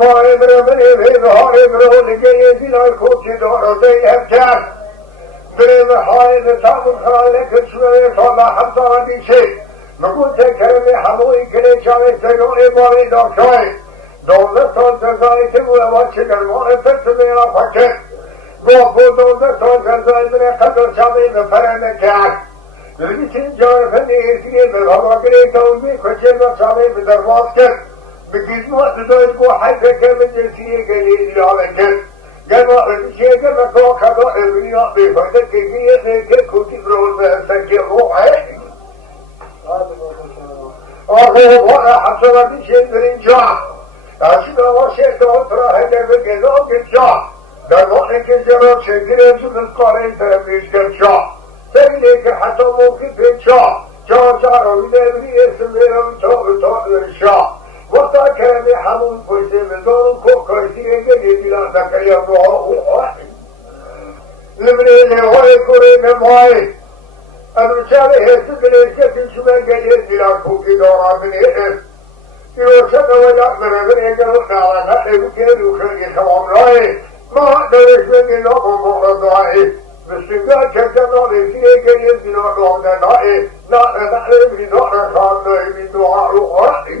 ما ابن بني ظهر ابن لجيز الكوت دور زيهتان بني حائز تعمل خلالك شوية صلاح حتى دي شيء نقول تكرمي حموي كلي شاوي سيقوني باري دوشوي دولة سلسزاي تبوي وچه درمون فتبيرا فكر گوپو دولة سلسزاي بني قدر شاوي بفرنكان لكن جار فني إرسيه بالهوا كري كوني كچه شاوي بدرباط كر بگیزمات دوید کو حیفه که من جلسیه گلیل لاوه کر گرما ارمشیه که مکو خدا ارمنیا بیفایده که گیه که کوتی بروز سنگی روحه آخه وانا حسواتی شید برین جا اشد آوا شید دوان تراهی در بگذا که جا در وانه که جرا چگیره زودن قاره تربیش کر جا سیلی که حتی موقی به جا رویده ابری اسم بیرم تا ارشا وقتا كرمي حمون پوشي بدون کو كوشي گدي بلا تكيا روح لمني لهوي كوري نماي الرجال هسكلي كتن شما گدي بلا كوكي دورا بني يوشك وجا مرغني جلو نالا نحيو كيلو خلي خوام راي ما درش مني نقو مغضائي بسنگا كتنا لسيه گدي بلا روح نائي نا نحيو بلا خان نائي من دعا روحي